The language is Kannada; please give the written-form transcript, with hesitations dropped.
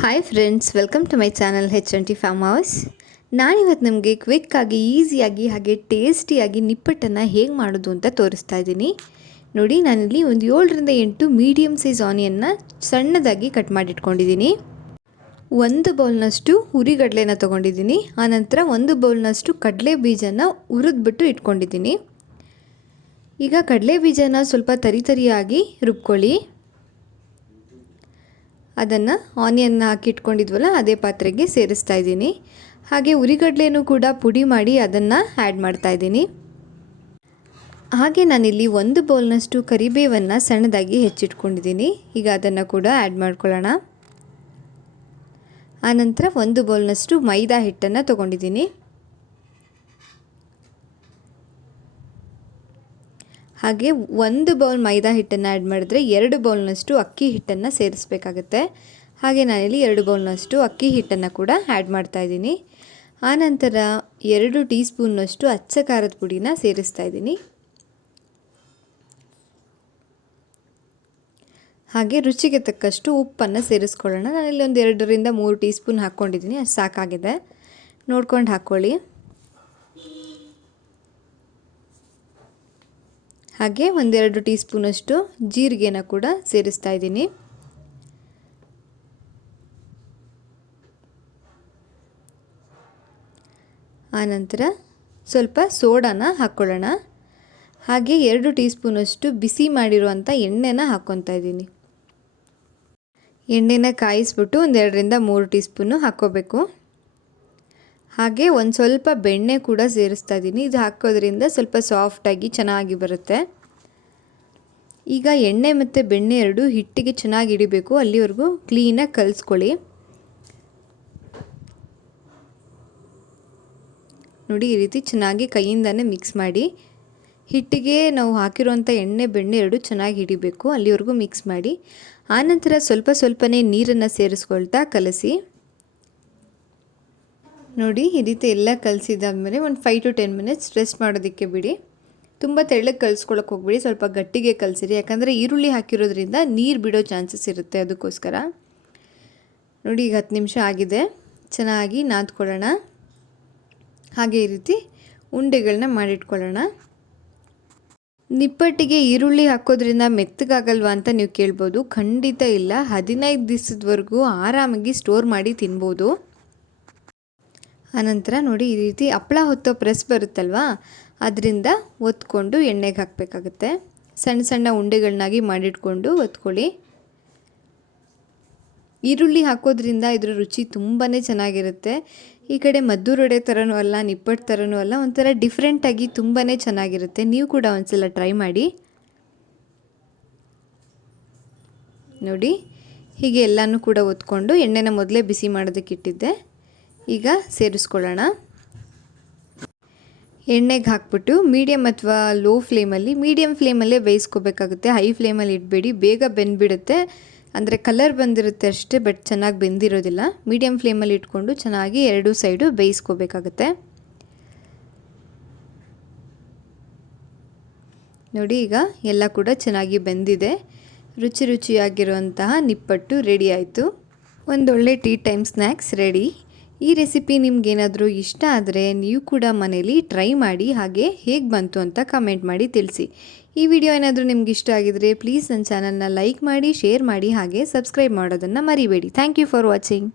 Hi friends, welcome to my channel H20 farm house. ನಾನಿವತ್ತು ನಿಮಗೆ ಕ್ವಿಕ್ಕಾಗಿ ಈಸಿಯಾಗಿ ಹಾಗೆ ಟೇಸ್ಟಿಯಾಗಿ ನಿಪ್ಪಟ್ಟನ್ನು ಹೇಗೆ ಮಾಡೋದು ಅಂತ ತೋರಿಸ್ತಾ ಇದ್ದೀನಿ. ನೋಡಿ, ನಾನಿಲ್ಲಿ ಒಂದು 7ರಿಂದ 8 ಮೀಡಿಯಮ್ ಸೈಜ್ ಆನಿಯನ್ನ ಸಣ್ಣದಾಗಿ ಕಟ್ ಮಾಡಿಟ್ಕೊಂಡಿದ್ದೀನಿ. 1 ಬೌಲ್ನಷ್ಟು ಹುರಿಗಡಲೆನ ತೊಗೊಂಡಿದ್ದೀನಿ. ಆನಂತರ 1 ಬೌಲ್ನಷ್ಟು ಕಡಲೆ ಬೀಜನ ಹುರಿದ್ಬಿಟ್ಟು ಇಟ್ಕೊಂಡಿದ್ದೀನಿ. ಈಗ ಕಡಲೆ ಬೀಜನ ಸ್ವಲ್ಪ ತರಿಯಾಗಿ ರುಬ್ಕೊಳ್ಳಿ. ಅದನ್ನು ಆನಿಯನ್ನ ಹಾಕಿಟ್ಕೊಂಡಿದ್ವಲ್ಲ ಅದೇ ಪಾತ್ರೆಗೆ ಸೇರಿಸ್ತಾ ಇದ್ದೀನಿ. ಹಾಗೆ ಹುರಿಗಡಲೆನೂ ಕೂಡ ಪುಡಿ ಮಾಡಿ ಅದನ್ನು ಆ್ಯಡ್ ಮಾಡ್ತಾ ಇದ್ದೀನಿ. ಹಾಗೆ ನಾನಿಲ್ಲಿ 1 ಬೌಲ್ನಷ್ಟು ಕರಿಬೇವನ್ನು ಸಣ್ಣದಾಗಿ ಹೆಚ್ಚಿಟ್ಕೊಂಡಿದ್ದೀನಿ. ಈಗ ಅದನ್ನು ಕೂಡ ಆ್ಯಡ್ ಮಾಡ್ಕೊಳ್ಳೋಣ. ಆನಂತರ 1 ಬೌಲ್ನಷ್ಟು ಮೈದಾ ಹಿಟ್ಟನ್ನು ತೊಗೊಂಡಿದ್ದೀನಿ. ಹಾಗೆ 1 ಬೌಲ್ ಮೈದಾ ಹಿಟ್ಟನ್ನು ಆ್ಯಡ್ ಮಾಡಿದ್ರೆ 2 ಬೌಲ್ನಷ್ಟು ಅಕ್ಕಿ ಹಿಟ್ಟನ್ನು ಸೇರಿಸಬೇಕಾಗುತ್ತೆ. ಹಾಗೆ ನಾನಿಲ್ಲಿ 2 ಬೌಲ್ನಷ್ಟು ಅಕ್ಕಿ ಹಿಟ್ಟನ್ನು ಕೂಡ ಆ್ಯಡ್ ಮಾಡ್ತಾ ಇದ್ದೀನಿ. ಆನಂತರ 2 ಟೀ ಸ್ಪೂನ್ನಷ್ಟು ಅಚ್ಚ ಖಾರದ ಪುಡಿನ ಸೇರಿಸ್ತಾ ಇದ್ದೀನಿ. ಹಾಗೆ ರುಚಿಗೆ ತಕ್ಕಷ್ಟು ಉಪ್ಪನ್ನು ಸೇರಿಸ್ಕೊಳ್ಳೋಣ. ನಾನಿಲ್ಲಿ ಒಂದು 2ರಿಂದ 3 ಟೀ ಸ್ಪೂನ್ ಹಾಕ್ಕೊಂಡಿದ್ದೀನಿ. ಅದು ಸಾಕಾಗಿದೆ, ನೋಡ್ಕೊಂಡು ಹಾಕ್ಕೊಳ್ಳಿ. ಹಾಗೆ 1-2 ಟೀ ಸ್ಪೂನಷ್ಟು ಜೀರಿಗೆನ ಕೂಡ ಸೇರಿಸ್ತಾ ಇದ್ದೀನಿ. ಆನಂತರ ಸ್ವಲ್ಪ ಸೋಡಾನ ಹಾಕ್ಕೊಳ್ಳೋಣ. ಹಾಗೆ 2 ಟೀ ಸ್ಪೂನಷ್ಟು ಬಿಸಿ ಮಾಡಿರುವಂಥ ಎಣ್ಣೆನ ಹಾಕ್ಕೊತಾ ಇದ್ದೀನಿ. ಎಣ್ಣೆನ ಕಾಯಿಸ್ಬಿಟ್ಟು 2ರಿಂದ 3 ಟೀ ಸ್ಪೂನು ಹಾಕ್ಕೋಬೇಕು. ಹಾಗೆ ಒಂದು ಸ್ವಲ್ಪ ಬೆಣ್ಣೆ ಕೂಡ ಸೇರಿಸ್ತಾ ಇದ್ದೀನಿ. ಇದು ಹಾಕೋದ್ರಿಂದ ಸ್ವಲ್ಪ ಸಾಫ್ಟಾಗಿ ಚೆನ್ನಾಗಿ ಬರುತ್ತೆ. ಈಗ ಎಣ್ಣೆ ಮತ್ತು ಬೆಣ್ಣೆ ಎರಡು ಹಿಟ್ಟಿಗೆ ಚೆನ್ನಾಗಿ ಹಿಡಿಬೇಕು. ಅಲ್ಲಿವರೆಗೂ ಕ್ಲೀನಾಗಿ ಕಲಿಸ್ಕೊಳ್ಳಿ. ನೋಡಿ, ಈ ರೀತಿ ಚೆನ್ನಾಗಿ ಕೈಯಿಂದನೇ ಮಿಕ್ಸ್ ಮಾಡಿ. ಹಿಟ್ಟಿಗೆ ನಾವು ಹಾಕಿರುವಂಥ ಎಣ್ಣೆ ಬೆಣ್ಣೆ ಎರಡು ಚೆನ್ನಾಗಿ ಹಿಡಿಬೇಕು. ಅಲ್ಲಿವರೆಗೂ ಮಿಕ್ಸ್ ಮಾಡಿ. ಆನಂತರ ಸ್ವಲ್ಪನೇ ನೀರನ್ನು ಸೇರಿಸ್ಕೊಳ್ತಾ ಕಲಸಿ. ನೋಡಿ, ಈ ರೀತಿ ಎಲ್ಲ ಕಲಸಿದಾದ್ಮೇಲೆ ಒಂದು 5 to 10 ಮಿನಿಟ್ಸ್ ರೆಸ್ಟ್ ಮಾಡೋದಕ್ಕೆ ಬಿಡಿ. ತುಂಬ ತೆಳ್ಳಗೆ ಕಲಿಸ್ಕೊಳಕ್ಕೆ ಹೋಗ್ಬಿಡಿ, ಸ್ವಲ್ಪ ಗಟ್ಟಿಗೆ ಕಲಸಿರಿ. ಯಾಕಂದರೆ ಈರುಳ್ಳಿ ಹಾಕಿರೋದ್ರಿಂದ ನೀರು ಬಿಡೋ ಚಾನ್ಸಸ್ ಇರುತ್ತೆ, ಅದಕ್ಕೋಸ್ಕರ. ನೋಡಿ, ಈಗ 10 ನಿಮಿಷ ಆಗಿದೆ. ಚೆನ್ನಾಗಿ ನಾದ್ಕೊಳ್ಳೋಣ. ಹಾಗೆ ಈ ರೀತಿ ಉಂಡೆಗಳನ್ನ ಮಾಡಿಟ್ಕೊಳ್ಳೋಣ. ನಿಪ್ಪಟ್ಟಿಗೆ ಈರುಳ್ಳಿ ಹಾಕೋದ್ರಿಂದ ಮೆತ್ತಗಾಗಲ್ವಾ ಅಂತ ನೀವು ಕೇಳ್ಬೋದು. ಖಂಡಿತ ಇಲ್ಲ, 15 ದಿವಸದವರೆಗೂ ಆರಾಮಾಗಿ ಸ್ಟೋರ್ ಮಾಡಿ ತಿನ್ಬೋದು. ಆನಂತರ ನೋಡಿ, ಈ ರೀತಿ ಹಪ್ಪಳ ಹೊತ್ತೋ ಪ್ರೆಸ್ ಬರುತ್ತಲ್ವಾ, ಅದರಿಂದ ಒತ್ಕೊಂಡು ಎಣ್ಣೆಗೆ ಹಾಕಬೇಕಾಗುತ್ತೆ. ಸಣ್ಣ ಸಣ್ಣ ಉಂಡೆಗಳನ್ನಾಗಿ ಮಾಡಿಟ್ಕೊಂಡು ಒತ್ಕೊಳ್ಳಿ. ಈರುಳ್ಳಿ ಹಾಕೋದ್ರಿಂದ ಇದರ ರುಚಿ ತುಂಬಾ ಚೆನ್ನಾಗಿರುತ್ತೆ. ಈ ಕಡೆ ಮದ್ದೂರು ವಡೆ ಥರನೂ ಅಲ್ಲ, ನಿಪ್ಪಟ್ಟು ಥರನೂ ಅಲ್ಲ, ಒಂಥರ ಡಿಫ್ರೆಂಟಾಗಿ ತುಂಬಾ ಚೆನ್ನಾಗಿರುತ್ತೆ. ನೀವು ಕೂಡ ಒಂದ್ಸಲ ಟ್ರೈ ಮಾಡಿ. ನೋಡಿ, ಹೀಗೆ ಎಲ್ಲನೂ ಕೂಡ ಒತ್ಕೊಂಡು ಎಣ್ಣೆನ ಮೊದಲೇ ಬಿಸಿ ಮಾಡೋದಕ್ಕೆ ಇಟ್ಟಿದ್ದೆ. ಈಗ ಸೇರಿಸ್ಕೊಳ್ಳೋಣ. ಎಣ್ಣೆಗೆ ಹಾಕ್ಬಿಟ್ಟು ಮೀಡಿಯಮ್ ಅಥವಾ ಲೋ ಫ್ಲೇಮಲ್ಲಿ, ಮೀಡಿಯಮ್ ಫ್ಲೇಮಲ್ಲೇ ಬೇಯಿಸ್ಕೋಬೇಕಾಗುತ್ತೆ. ಹೈ ಫ್ಲೇಮಲ್ಲಿ ಇಡಬೇಡಿ, ಬೇಗ ಬೆಂದ್ಬಿಡುತ್ತೆ. ಅಂದರೆ ಕಲರ್ ಬಂದಿರುತ್ತೆ ಅಷ್ಟೇ, ಬಟ್ ಚೆನ್ನಾಗಿ ಬೆಂದಿರೋದಿಲ್ಲ. ಮೀಡಿಯಮ್ ಫ್ಲೇಮಲ್ಲಿ ಇಟ್ಕೊಂಡು ಚೆನ್ನಾಗಿ 2 ಸೈಡು ಬೇಯಿಸ್ಕೋಬೇಕಾಗುತ್ತೆ. ನೋಡಿ, ಈಗ ಎಲ್ಲ ಕೂಡ ಚೆನ್ನಾಗಿ ಬೆಂದಿದೆ. ರುಚಿಯಾಗಿರುವಂತಹ ನಿಪ್ಪಟ್ಟು ರೆಡಿ ಆಯಿತು. ಒಂದೊಳ್ಳೆ ಟೀ ಟೈಮ್ ಸ್ನ್ಯಾಕ್ಸ್ ರೆಡಿ. ಈ ರೆಸಿಪಿ ನಿಮ್ಗೇನಾದರೂ ಇಷ್ಟ ಆದರೆ ನೀವು ಕೂಡ ಮನೇಲಿ ಟ್ರೈ ಮಾಡಿ. ಹಾಗೆ ಹೇಗೆ ಬಂತು ಅಂತ ಕಮೆಂಟ್ ಮಾಡಿ ತಿಳಿಸಿ. ಈ ವಿಡಿಯೋ ಏನಾದರೂ ನಿಮ್ಗೆ ಇಷ್ಟ ಆಗಿದರೆ ಪ್ಲೀಸ್ ನನ್ನ ಚಾನಲ್ನ ಲೈಕ್ ಮಾಡಿ, ಶೇರ್ ಮಾಡಿ, ಹಾಗೆ ಸಬ್ಸ್ಕ್ರೈಬ್ ಮಾಡೋದನ್ನು ಮರಿಬೇಡಿ. Thank you for watching.